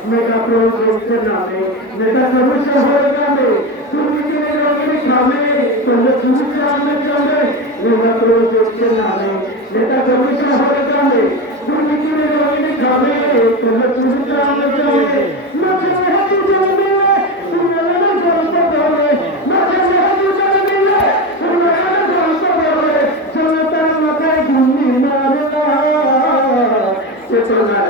দিলে তোমার নামে মেগা সমস্যা হয়ে যাবে। তুমি কি রঙের খাবে তোমরা তুমি চামে যাবে নাচে হাতে যাবে তুমি আমার গল্প যাবে নাচে হাতে যাবে তুমি আমার গল্প যাবে চলে তার মাথায় ঘুমি মারে না চেতনার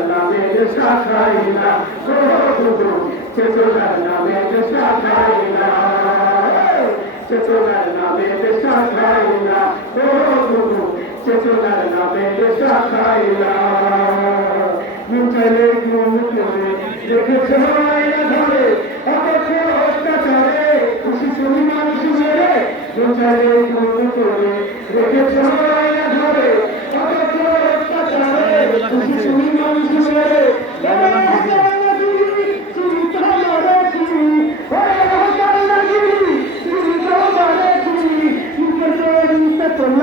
নামে দেশা খাইলা ও চেতনার নামে দেশা খাইলা চেতনার নামে দেশা খাইলা ও চেতনার নামে দেশা খাইলা মন করে দেখেছে আয়না ধরে অপক্ষ অত্যাচারে খুশি তুমি মানুষ মেরে চাইলে মন করে দেখেছে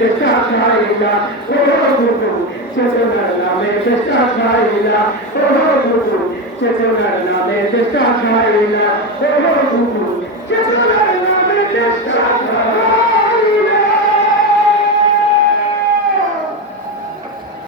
شاكرين وهو ستمنى نامي تشاكرين وهو ستمنى نامي تشاكرين وهو ستمنى نامي